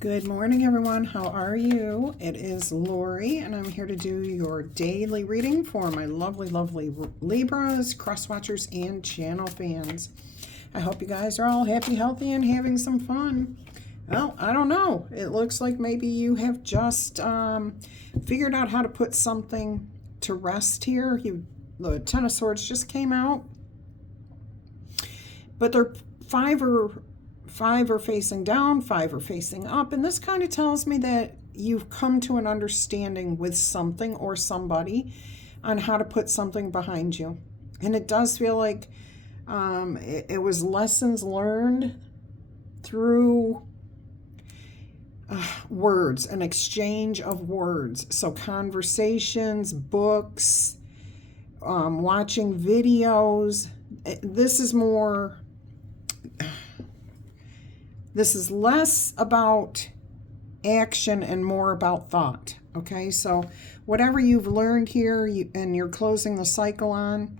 Good morning, everyone. How are you? It is Laurie, and I'm here to do your daily reading for my lovely, lovely Libras, cross-watchers, and channel fans. I hope you guys are all happy, healthy, and having some fun. Well, I don't know. It looks like maybe you have just figured out how to put something to rest here. The Ten of Swords just came out, but they're five are facing down, five are facing up, and this kind of tells me that you've come to an understanding with something or somebody on how to put something behind you. And it does feel like it was lessons learned through words, an exchange of words. So conversations, books, watching videos. This is less about action and more about thought. Okay, so whatever you've learned here and you're closing the cycle on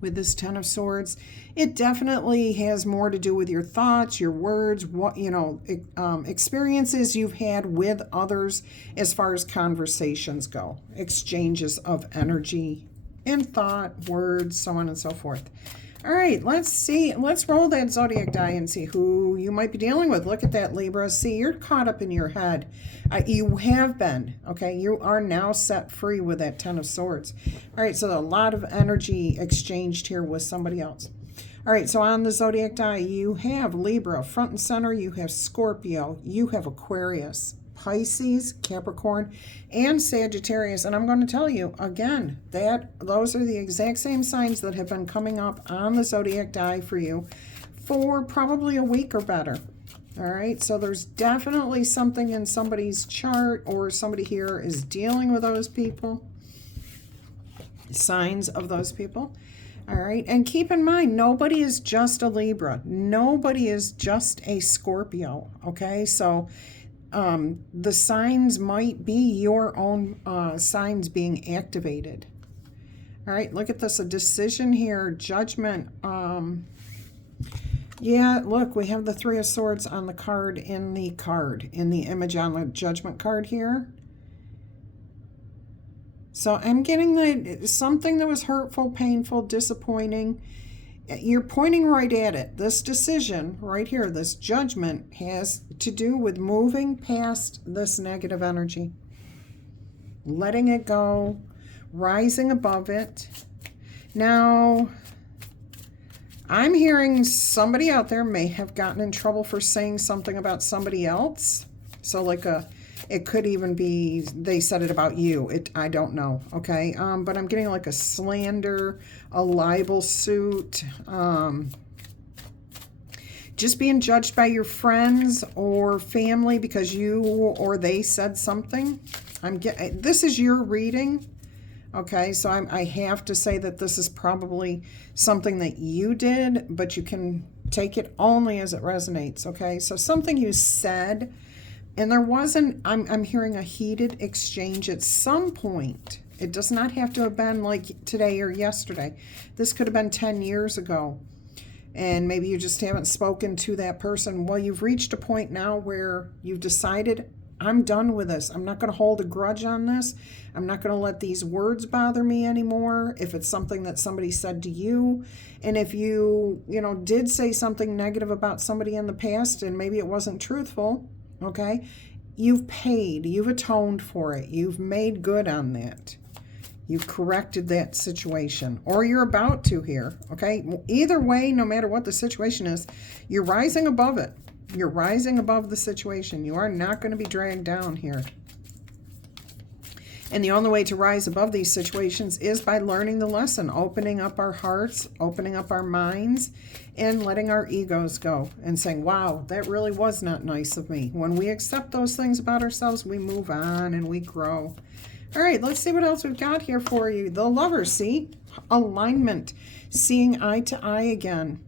with this Ten of Swords, it definitely has more to do with your thoughts, your words, experiences you've had with others as far as conversations go, exchanges of energy and thought, words, so on and so forth. All right, let's see. Let's roll that zodiac die and see who you might be dealing with. Look at that, Libra. See, you're caught up in your head. You have been, okay? You are now set free with that Ten of Swords. All right, so a lot of energy exchanged here with somebody else. All right, so on the zodiac die, you have Libra front and center. You have Scorpio. You have Aquarius, Pisces, Capricorn, and Sagittarius. And I'm going to tell you again that those are the exact same signs that have been coming up on the zodiac die for you for probably a week or better. All right, so there's definitely something in somebody's chart, or somebody here is dealing with those people, signs of those people. All right, and keep in mind, nobody is just a Libra. Nobody is just a Scorpio, okay? So the signs might be your own signs being activated. All right, look at this, a decision here, judgment. Yeah, look, we have the Three of Swords on the card, in the image on the judgment card here. So I'm getting something that was hurtful, painful, disappointing. You're pointing right at it. This decision right here, this judgment, has to do with moving past this negative energy, letting it go, rising above it. Now, I'm hearing somebody out there may have gotten in trouble for saying something about somebody else. So it could even be they said it about you. I don't know, okay? But I'm getting like a slander, a libel suit, just being judged by your friends or family because you or they said something. This is your reading, okay? So I have to say that this is probably something that you did, but you can take it only as it resonates, okay? So something you said. And there wasn't, I'm hearing a heated exchange at some point. It does not have to have been like today or yesterday. This could have been 10 years ago. And maybe you just haven't spoken to that person. Well, you've reached a point now where you've decided, I'm done with this. I'm not going to hold a grudge on this. I'm not going to let these words bother me anymore. If it's something that somebody said to you, and if you did say something negative about somebody in the past and maybe it wasn't truthful, okay, you've paid, you've atoned for it, you've made good on that, you've corrected that situation, or you're about to here, okay? Either way, no matter what the situation is, you're rising above it. You're rising above the situation. You are not going to be dragged down here. And the only way to rise above these situations is by learning the lesson, opening up our hearts, opening up our minds, and letting our egos go and saying, wow, that really was not nice of me. When we accept those things about ourselves, we move on and we grow. All right, let's see what else we've got here for you. The Lover, see? Alignment, seeing eye to eye again,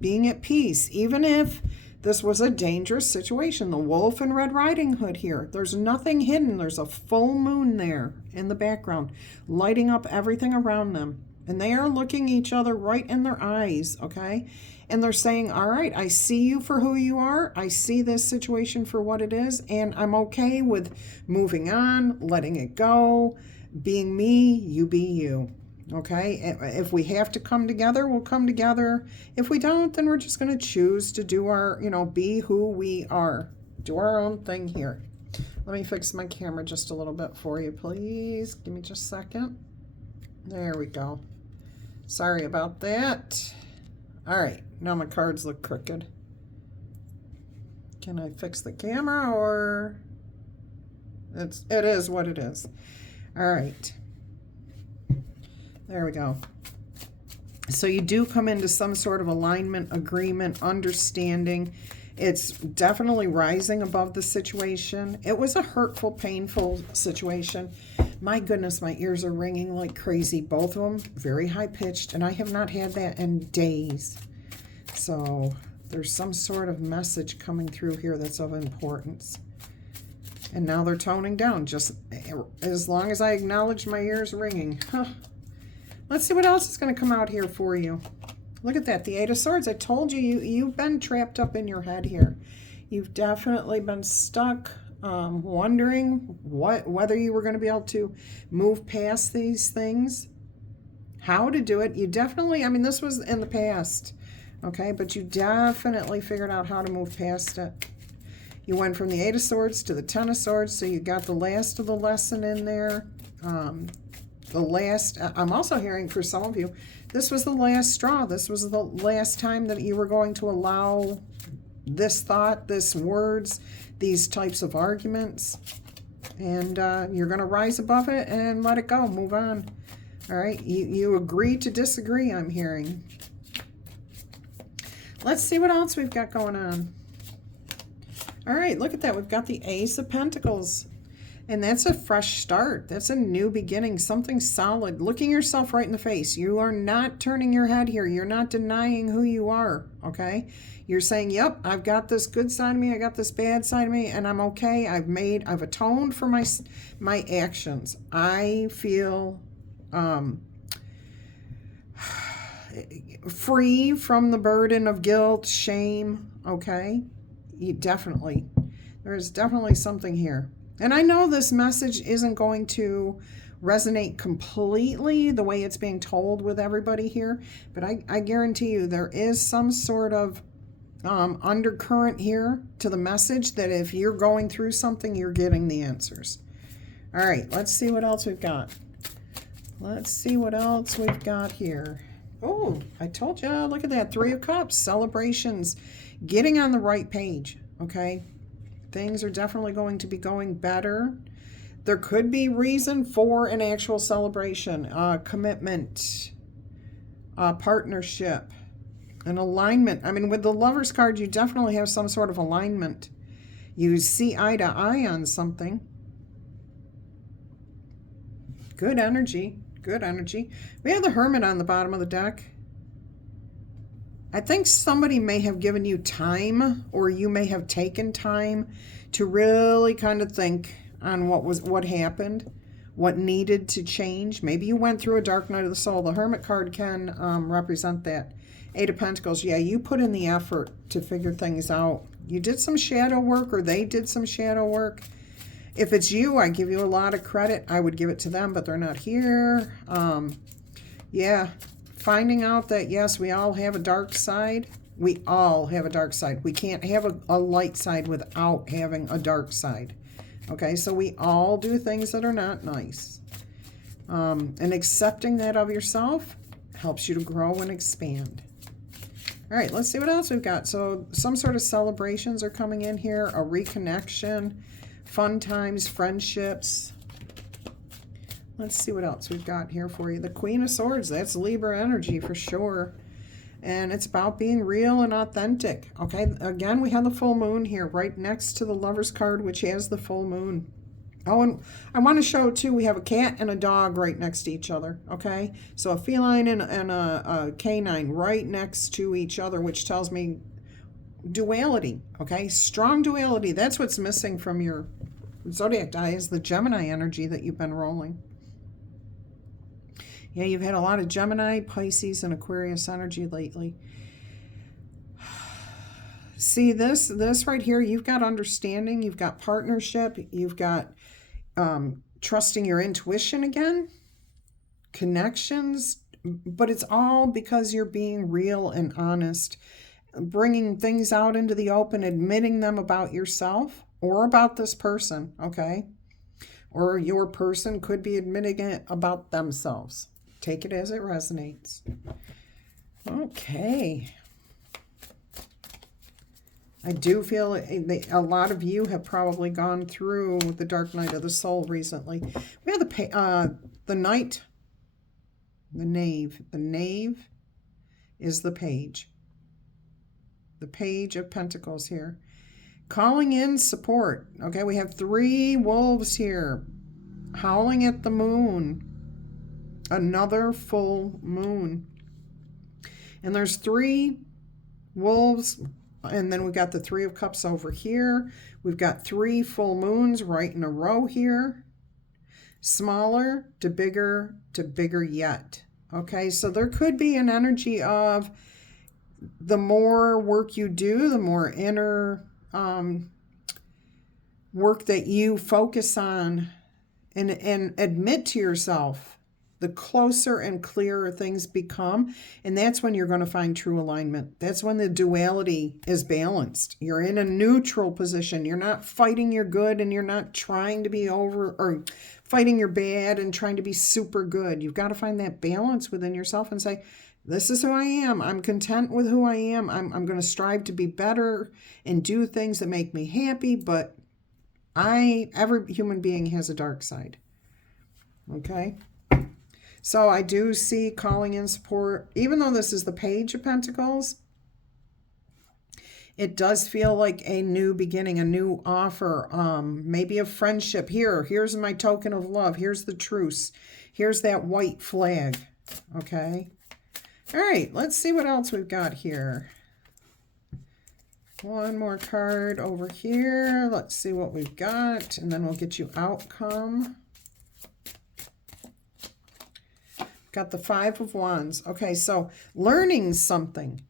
being at peace, even if this was a dangerous situation. The Wolf and Red Riding Hood here. There's nothing hidden. There's a full moon there in the background, lighting up everything around them. And they are looking each other right in their eyes, okay? And they're saying, all right, I see you for who you are. I see this situation for what it is. And I'm okay with moving on, letting it go, being me, you be you. Okay? If we have to come together, we'll come together. If we don't, then we're just going to choose to do our, be who we are. Do our own thing here. Let me fix my camera just a little bit for you, please. Give me just a second. There we go. Sorry about that. All right, now my cards look crooked. Can I fix the camera, or it is what it is. All right. There we go. So you do come into some sort of alignment, agreement, understanding. It's definitely rising above the situation. It was a hurtful, painful situation. My goodness, my ears are ringing like crazy. Both of them very high-pitched, and I have not had that in days. So there's some sort of message coming through here that's of importance. And now they're toning down, just as long as I acknowledge my ears ringing. Huh. Let's see what else is going to come out here for you. Look at that, the Eight of Swords. I told you, you've been trapped up in your head here. You've definitely been stuck, wondering whether you were going to be able to move past these things, how to do it. You definitely, this was in the past, okay, but you definitely figured out how to move past it. You went from the Eight of Swords to the Ten of Swords, so you got the last of the lesson in there. I'm also hearing for some of you, this was the last straw. This was the last time that you were going to allow this thought, this words, these types of arguments. And you're going to rise above it and let it go. Move on. All right. You agree to disagree, I'm hearing. Let's see what else we've got going on. All right. Look at that. We've got the Ace of Pentacles. And that's a fresh start. That's a new beginning, something solid. Looking yourself right in the face. You are not turning your head here. You're not denying who you are, okay? You're saying, yep, I've got this good side of me, I got this bad side of me, and I'm okay. I've atoned for my actions. I feel free from the burden of guilt, shame, okay? There's definitely something here. And I know this message isn't going to resonate completely the way it's being told with everybody here, but I guarantee you there is some sort of undercurrent here to the message that if you're going through something, you're getting the answers. All right, let's see what else we've got. Let's see what else we've got here. Oh, I told you, look at that, Three of Cups, celebrations, getting on the right page, okay? Things are definitely going to be going better. There could be reason for an actual celebration, commitment, partnership, an alignment. With the Lover's card, you definitely have some sort of alignment. You see eye to eye on something. Good energy. Good energy. We have the Hermit on the bottom of the deck. I think somebody may have given you time, or you may have taken time to really kind of think on what happened, what needed to change. Maybe you went through a dark night of the soul. The Hermit card can represent that. Eight of Pentacles, yeah, you put in the effort to figure things out. You did some shadow work, or they did some shadow work. If it's you, I give you a lot of credit. I would give it to them, but they're not here. Yeah. Finding out that, yes, we all have a dark side. We all have a dark side. We can't have a light side without having a dark side. Okay, so we all do things that are not nice. And accepting that of yourself helps you to grow and expand. All right, let's see what else we've got. So some sort of celebrations are coming in here, a reconnection, fun times, friendships. Let's see what else we've got here for you. The Queen of Swords, that's Libra energy for sure. And it's about being real and authentic. Okay, again, we have the full moon here right next to the Lover's card, which has the full moon. Oh, and I want to show, too, we have a cat and a dog right next to each other. Okay, so a feline and a canine right next to each other, which tells me duality. Okay, strong duality. That's what's missing from your zodiac die, is the Gemini energy that you've been rolling. Yeah, you've had a lot of Gemini, Pisces, and Aquarius energy lately. See, this right here, you've got understanding, you've got partnership, you've got trusting your intuition again, connections, but it's all because you're being real and honest, bringing things out into the open, admitting them about yourself or about this person, okay? Or your person could be admitting it about themselves. Take it as it resonates. Okay. I do feel a lot of you have probably gone through the dark night of the soul recently. We have the knight, the knave. The knave is the page. The page of pentacles here. Calling in support. Okay, we have 3 wolves here. Howling at the moon. Another full moon. And there's 3 wolves. And then we got the 3 of cups over here. We've got 3 full moons right in a row here. Smaller to bigger yet. Okay, so there could be an energy of the more work you do, the more inner work that you focus on and admit to yourself, the closer and clearer things become. And that's when you're going to find true alignment. That's when the duality is balanced. You're in a neutral position. You're not fighting your good and you're not trying to be over or fighting your bad and trying to be super good. You've got to find that balance within yourself and say, this is who I am. I'm content with who I am. I'm going to strive to be better and do things that make me happy. But every human being has a dark side. Okay? So I do see calling in support. Even though this is the Page of Pentacles, it does feel like a new beginning, a new offer, maybe a friendship. Here's my token of love. Here's the truce. Here's that white flag. Okay? All right, let's see what else we've got here. One more card over here. Let's see what we've got, and then we'll get you outcome. Got the 5 of Wands. Okay, so learning something.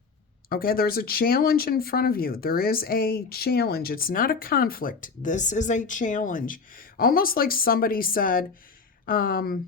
Okay, there's a challenge in front of you. There is a challenge. It's not a conflict. This is a challenge. Almost like somebody said, I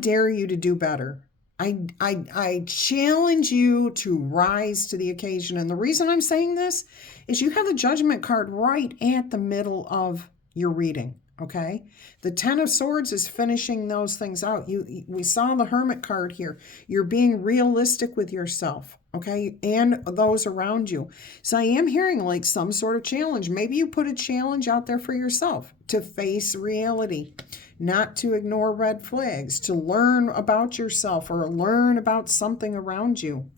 dare you to do better. I challenge you to rise to the occasion. And the reason I'm saying this is you have the Judgment card right at the middle of your reading. Okay, the 10 of Swords is finishing those things out. We saw the Hermit card here. You're being realistic with yourself, okay, and those around you. So I am hearing like some sort of challenge. Maybe you put a challenge out there for yourself to face reality, not to ignore red flags, to learn about yourself or learn about something around you.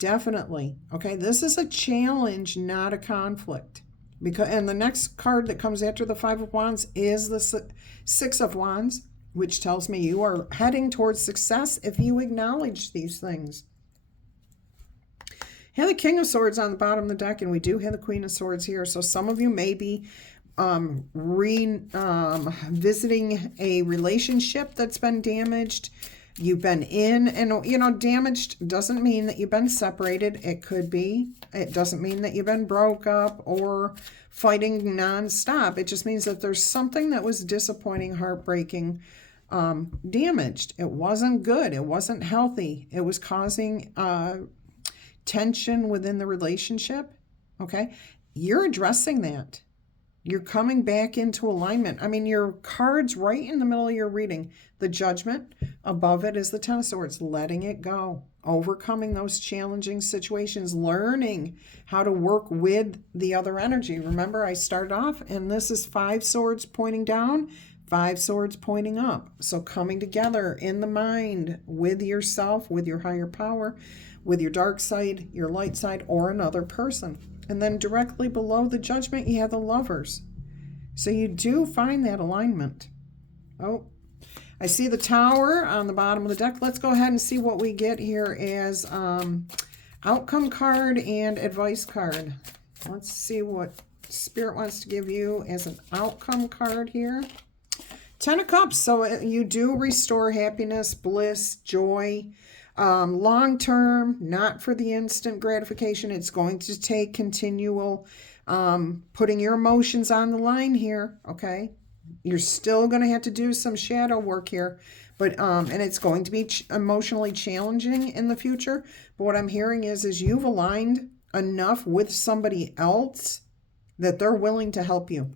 Definitely, okay, this is a challenge, not a conflict. And the next card that comes after the 5 of Wands is the 6 of Wands, which tells me you are heading towards success if you acknowledge these things. Have the King of Swords on the bottom of the deck, and we do have the Queen of Swords here. So some of you may be visiting a relationship that's been damaged. You've been in, and damaged doesn't mean that you've been separated. It could be. It doesn't mean that you've been broke up or fighting nonstop. It just means that there's something that was disappointing, heartbreaking, damaged. It wasn't good. It wasn't healthy. It was causing tension within the relationship. Okay, you're addressing that. You're coming back into alignment. I mean, your card's right in the middle of your reading. The Judgment, above it is the 10 of Swords, letting it go, overcoming those challenging situations, learning how to work with the other energy. Remember, I started off, and this is 5 swords pointing down, 5 swords pointing up. So coming together in the mind with yourself, with your higher power, with your dark side, your light side, or another person. And then directly below the Judgment, you have the Lovers. So you do find that alignment. Oh, I see the Tower on the bottom of the deck. Let's go ahead and see what we get here as outcome card and advice card. Let's see what Spirit wants to give you as an outcome card here. Ten of Cups. So you do restore happiness, bliss, joy, long term, not for the instant gratification. It's going to take continual putting your emotions on the line here. Okay, you're still going to have to do some shadow work here, but and it's going to be emotionally challenging in the future. But what I'm hearing is you've aligned enough with somebody else that they're willing to help you,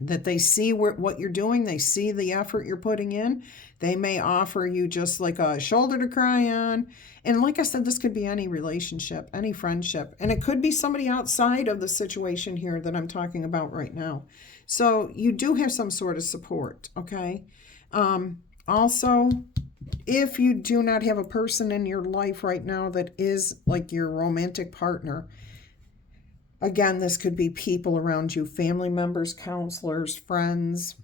that they see what you're doing, they see the effort you're putting in. They may offer you just like a shoulder to cry on. And like I said, this could be any relationship, any friendship, and it could be somebody outside of the situation here that I'm talking about right now. So you do have some sort of support, okay? Also, if you do not have a person in your life right now that is like your romantic partner, again, this could be people around you, family members, counselors, friends,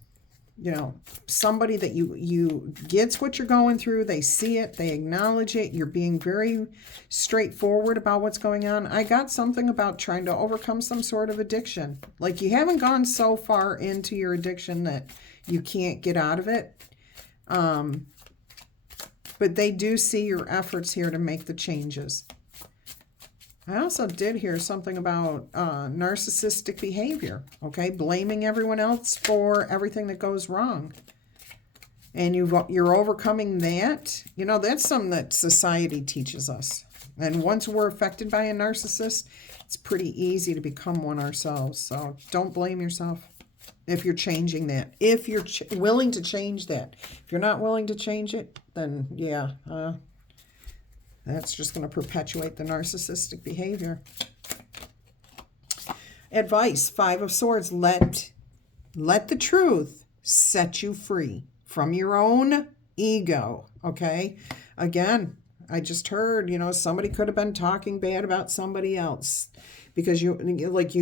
somebody that you gets what you're going through. They see it, they acknowledge it. You're being very straightforward about what's going on. I got something about trying to overcome some sort of addiction. Like you haven't gone so far into your addiction that you can't get out of it. But they do see your efforts here to make the changes. I also did hear something about narcissistic behavior, okay? Blaming everyone else for everything that goes wrong. And you're overcoming that. That's something that society teaches us. And once we're affected by a narcissist, it's pretty easy to become one ourselves. So don't blame yourself if you're changing that. If you're willing to change that. If you're not willing to change it, then yeah, that's just going to perpetuate the narcissistic behavior. Advice, 5 of Swords. Let the truth set you free from your own ego, okay? Again, I just heard, somebody could have been talking bad about somebody else because you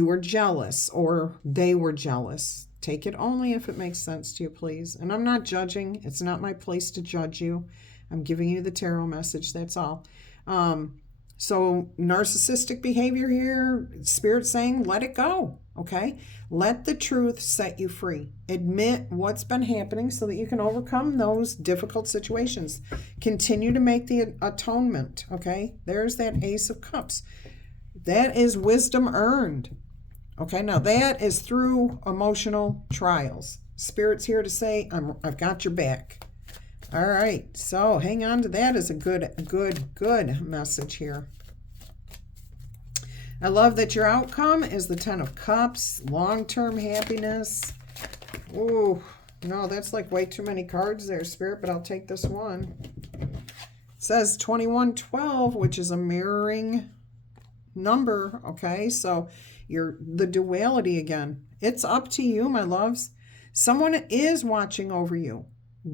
were jealous or they were jealous. Take it only if it makes sense to you, please. And I'm not judging. It's not my place to judge you. I'm giving you the tarot message, that's all. So narcissistic behavior here, Spirit saying, let it go, okay? Let the truth set you free. Admit what's been happening so that you can overcome those difficult situations. Continue to make the atonement, okay? There's that Ace of Cups. That is wisdom earned, okay? Now that is through emotional trials. Spirit's here to say, I've got your back. All right, so hang on to that as a good message here. I love that your outcome is the 10 of Cups, long-term happiness. Oh, no, that's like way too many cards there, Spirit, but I'll take this one. It says 2112, which is a mirroring number, okay? So the duality again. It's up to you, my loves. Someone is watching over you.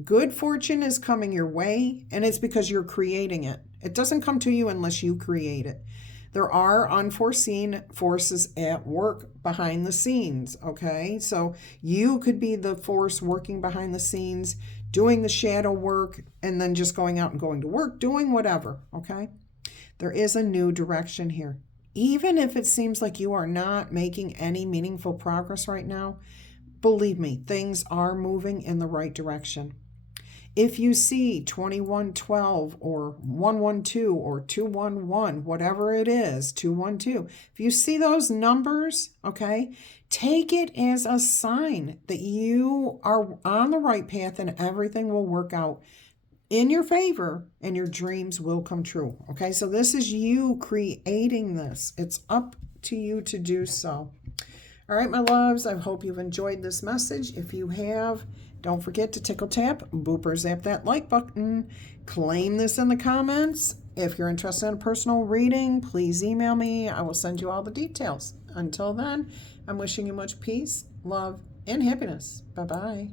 Good fortune is coming your way, and it's because you're creating it. It doesn't come to you unless you create it. There are unforeseen forces at work behind the scenes, okay? So you could be the force working behind the scenes, doing the shadow work, and then just going out and going to work, doing whatever, okay? There is a new direction here. Even if it seems like you are not making any meaningful progress right now, believe me, things are moving in the right direction. If you see 2112 or 112 or 211, whatever it is, 212, if you see those numbers, okay, take it as a sign that you are on the right path and everything will work out in your favor and your dreams will come true. Okay, so this is you creating this. It's up to you to do so. All right, my loves, I hope you've enjoyed this message. If you have, don't forget to tickle tap, booper zap that like button. Claim this in the comments. If you're interested in a personal reading, please email me. I will send you all the details. Until then, I'm wishing you much peace, love, and happiness. Bye-bye.